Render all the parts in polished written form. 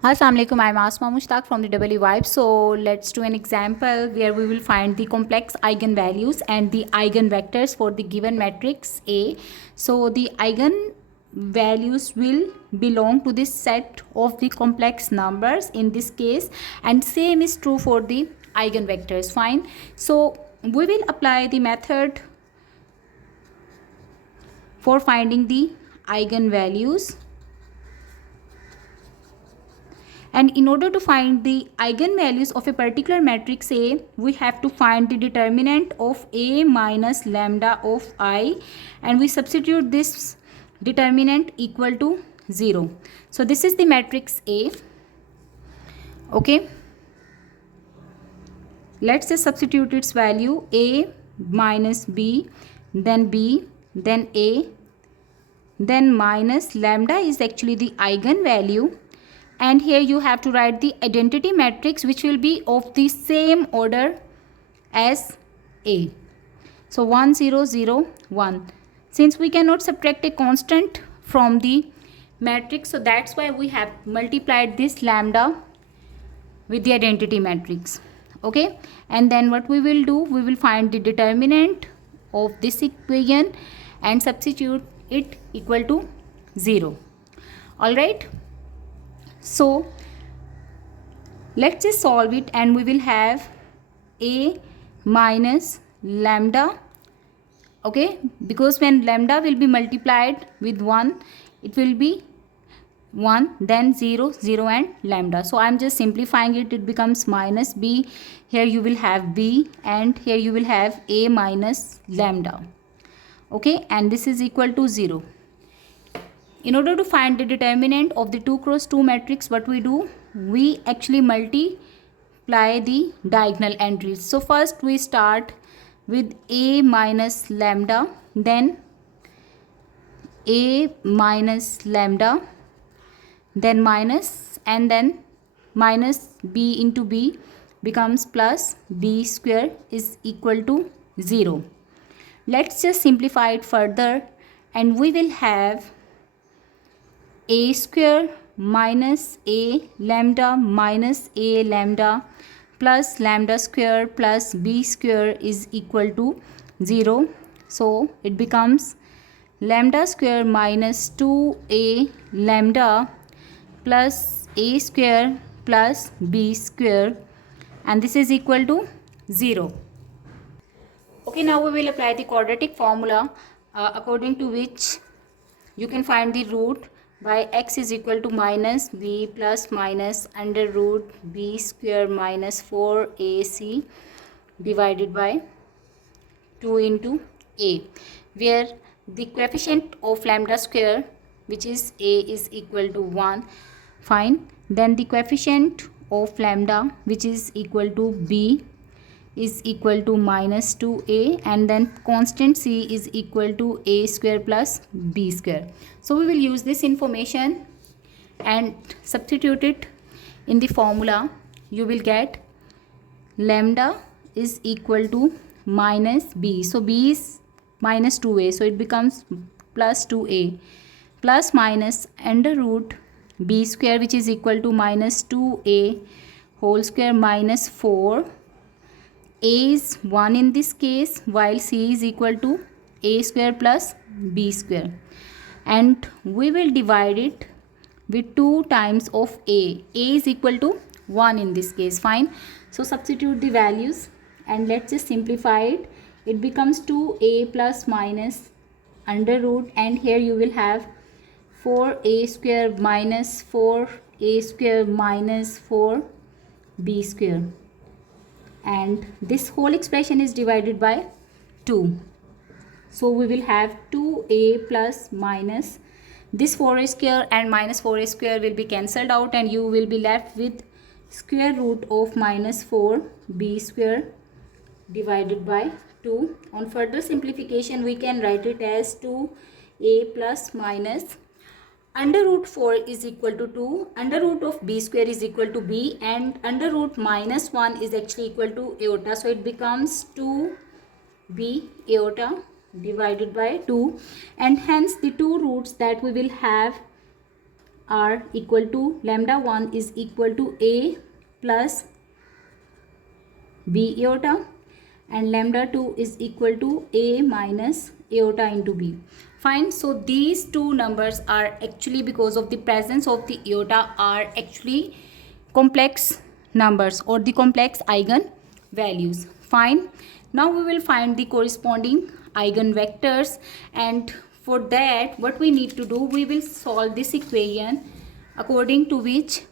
Assalamualaikum, I'm Asma Mushtaq from the W Vibe. So let's do an example where we will find the complex eigenvalues and the eigenvectors for the given matrix A. So the eigenvalues will belong to this set of the complex numbers in this case, and same is true for the eigenvectors. Fine. So we will apply the method for finding the eigenvalues. And in order to find the eigenvalues of a particular matrix A, we have to find the determinant of A minus lambda of I, and we substitute this determinant equal to 0. So this is the matrix A. Okay. Let's just substitute its value A minus B, then B, then A, then minus lambda is actually the eigenvalue. And here you have to write the identity matrix, which will be of the same order as A. So 1 0 0 1. Since we cannot subtract a constant from the matrix, so that's why we have multiplied this lambda with the identity matrix. Okay, and then what we will do, we will find the determinant of this equation and substitute it equal to 0. All right. So let's just solve it, and we will have A minus lambda. Okay, because when lambda will be multiplied with 1, it will be 1, then 0 0 and lambda. So I'm just simplifying it. It becomes minus B. Here you will have B, and here you will have A minus lambda. Okay, and this is equal to 0. In order to find the determinant of the 2 cross 2 matrix, what we do, we actually multiply the diagonal entries. So first we start with A minus lambda, then A minus lambda, then minus, and then minus B into B becomes plus B square is equal to 0. Let's just simplify it further, and we will have A square minus A lambda minus A lambda plus lambda square plus B square is equal to 0. So it becomes lambda square minus 2A lambda plus A square plus B square, and this is equal to 0. Okay, now we will apply the quadratic formula according to which you can find the root by x is equal to minus b plus minus under root b square minus 4ac divided by 2 into a, where the coefficient of lambda square, which is a, is equal to 1. Fine. Then the coefficient of lambda, which is equal to b, is equal to minus 2a, and then constant c is equal to a square plus b square. So we will use this information and substitute it in the formula. You will get lambda is equal to minus b. So b is minus 2a, so it becomes plus 2a plus minus under root b square, which is equal to minus 2a whole square minus 4. A is 1 in this case, while c is equal to a square plus b square, and we will divide it with 2 times of a. A is equal to 1 in this case. Fine. So substitute the values and let's just simplify it. It becomes 2a plus minus under root, and here you will have 4a square minus 4a square minus 4b square, and this whole expression is divided by 2. So we will have 2a plus minus this 4a square and minus 4a square will be cancelled out, and you will be left with square root of minus 4b square divided by 2. On further simplification, we can write it as 2a plus minus under root 4 is equal to 2, under root of b square is equal to b, and under root minus 1 is actually equal to iota. So it becomes 2b iota divided by 2, and hence the two roots that we will have are equal to lambda 1 is equal to A plus B iota, and lambda 2 is equal to A minus iota into B. Fine. So these two numbers are actually, because of the presence of the iota, are actually complex numbers or the complex eigen values. Fine. Now we will find the corresponding eigenvectors, and for that what we need to do, we will solve this equation according to which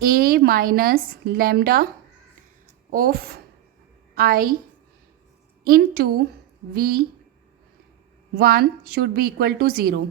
A minus lambda of I into V1 should be equal to 0,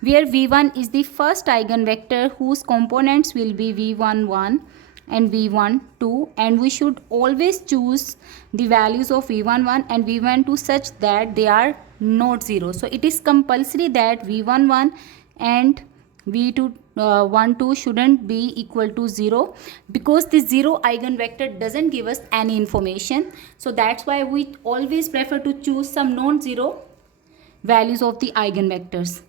where V1 is the first eigenvector whose components will be V11 and V12, and we should always choose the values of V11 and V12 such that they are not 0. So it is compulsory that V11 and V12 shouldn't be equal to 0, because the 0 eigenvector doesn't give us any information. So that's why we always prefer to choose some non-zero values of the eigenvectors.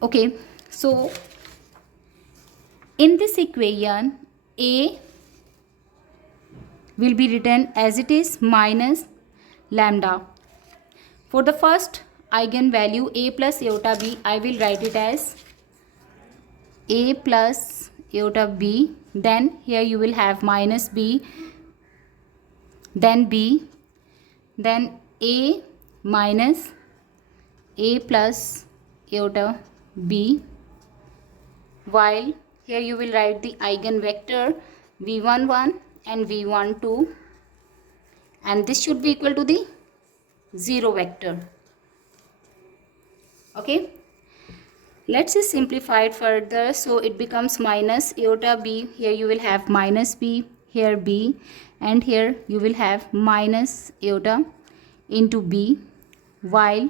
Okay, so in this equation, A will be written as it is minus lambda. For the first eigenvalue A plus iota B, I will write it as A plus iota B. Then here you will have minus B, then B, then A minus A plus iota B, while here you will write the eigenvector V11 and V12, and this should be equal to the 0 vector. Okay, let's just simplify it further. So it becomes minus iota B. Here you will have minus B, here B, and here you will have minus iota into B, while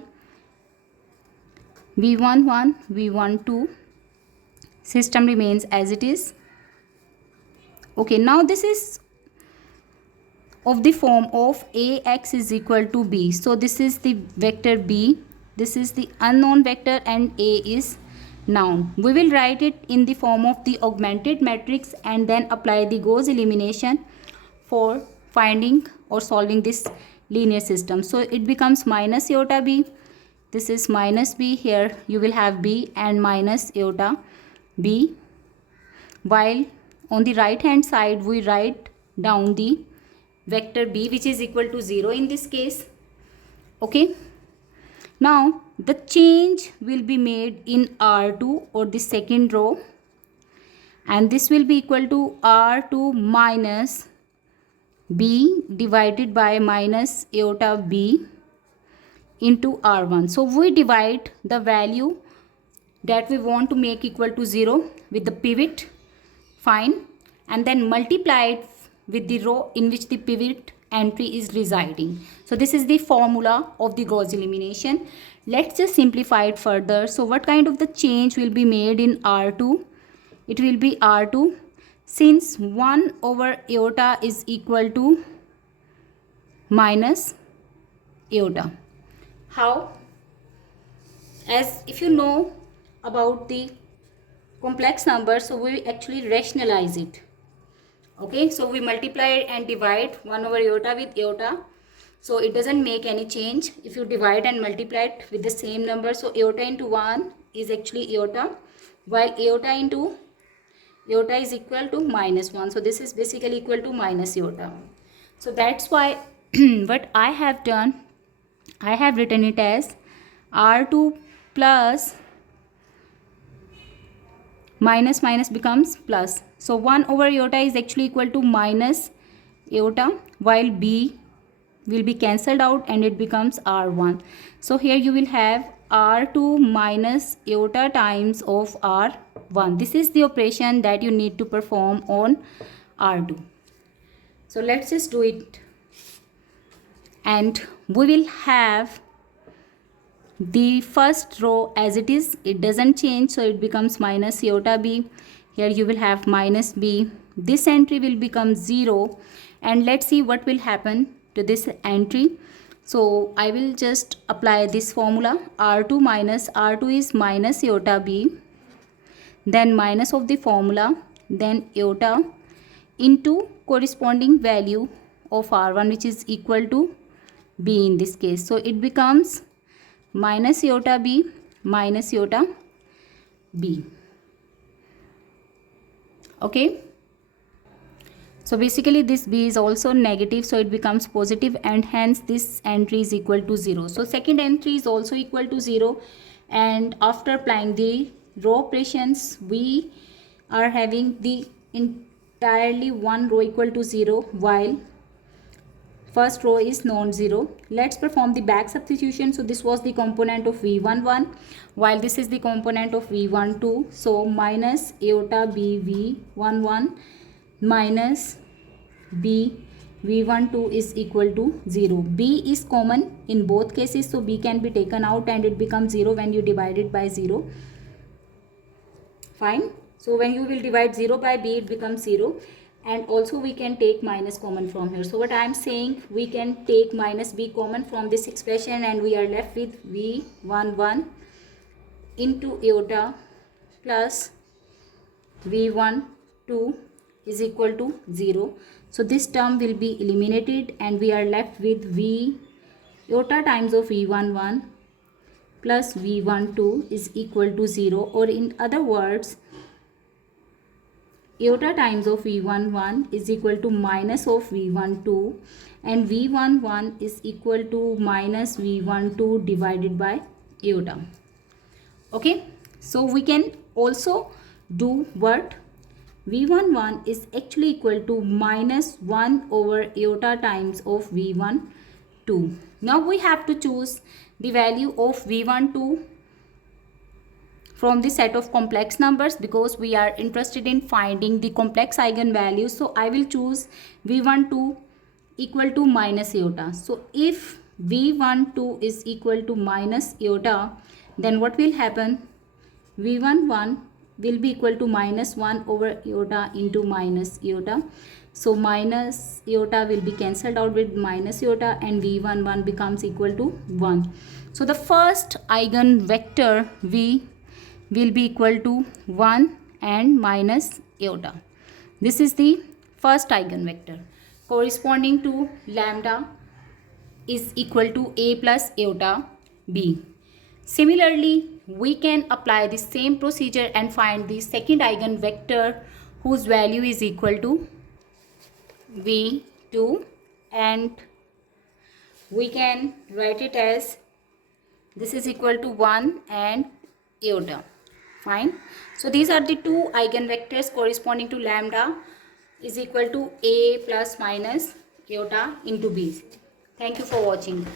V11, V12 system remains as it is. Okay, now this is of the form of Ax is equal to B. So this is the vector B, this is the unknown vector, and A is noun. We will write it in the form of the augmented matrix and then apply the Gauss elimination for finding or solving this linear system. So it becomes minus iota B, this is minus B, here you will have B and minus iota B, while on the right hand side we write down the vector B, which is equal to 0 in this case. Okay, now the change will be made in R2 or the second row, and this will be equal to R2 minus B divided by minus iota B into R1. So we divide the value that we want to make equal to 0 with the pivot, fine, and then multiply it with the row in which the pivot entry is residing. So this is the formula of the Gauss elimination. Let's just simplify it further. So what kind of the change will be made in R2? It will be R2, since 1 over iota is equal to minus iota. How? As if you know about the complex numbers, so we actually rationalize it. Okay, so we multiply and divide 1 over iota with iota, so it doesn't make any change if you divide and multiply it with the same number. So iota into 1 is actually iota, while iota into iota is equal to minus 1, so this is basically equal to minus iota. So that's why what I have done, I have written it as R2 plus minus minus becomes plus. So 1 over iota is actually equal to minus iota, while B will be cancelled out and it becomes R1. So here you will have R2 minus iota times of R1. This is the operation that you need to perform on R2. So let's just do it, and we will have the first row as it is, it doesn't change, so it becomes minus iota B. Here you will have minus B, this entry will become 0, and let's see what will happen to this entry. So I will just apply this formula, R2 minus R2 is minus iota B, then minus of the formula, then iota into corresponding value of R1, which is equal to B in this case. So it becomes minus iota B minus iota B. Okay. So basically this B is also negative, so it becomes positive, and hence this entry is equal to 0. So second entry is also equal to 0, and after applying the row operations we are having the entirely one row equal to 0 while first row is non-zero. Let's perform the back substitution. So this was the component of V11 while this is the component of V12. So minus iota B V11 minus B V12 is equal to 0. B is common in both cases, so B can be taken out and it becomes 0 when you divide it by 0. Fine. So when you will divide 0 by B, it becomes 0. And also we can take minus common from here. So what I am saying, we can take minus B common from this expression and we are left with V11 into iota plus V12 is equal to 0. So this term will be eliminated and we are left with V iota times of V11 plus V12 is equal to 0, or in other words, iota times of V11 is equal to minus of V12 and V11 is equal to minus V12 divided by iota. Okay, so we can also do what? V11 is actually equal to minus 1 over iota times of V12. Now we have to choose the value of V12 from the set of complex numbers because we are interested in finding the complex eigenvalues. So I will choose V12 equal to minus iota. So if V12 is equal to minus iota, then what will happen? V11 will be equal to minus 1 over iota into minus iota. So minus iota will be cancelled out with minus iota and V11 becomes equal to 1. So the first eigenvector V will be equal to 1 and minus iota. This is the first eigenvector corresponding to lambda is equal to A plus iota B. Similarly, we can apply the same procedure and find the second eigenvector whose value is equal to V2, and we can write it as this is equal to 1 and iota. Fine. So these are the two eigenvectors corresponding to lambda is equal to A plus minus iota into B. Thank you for watching.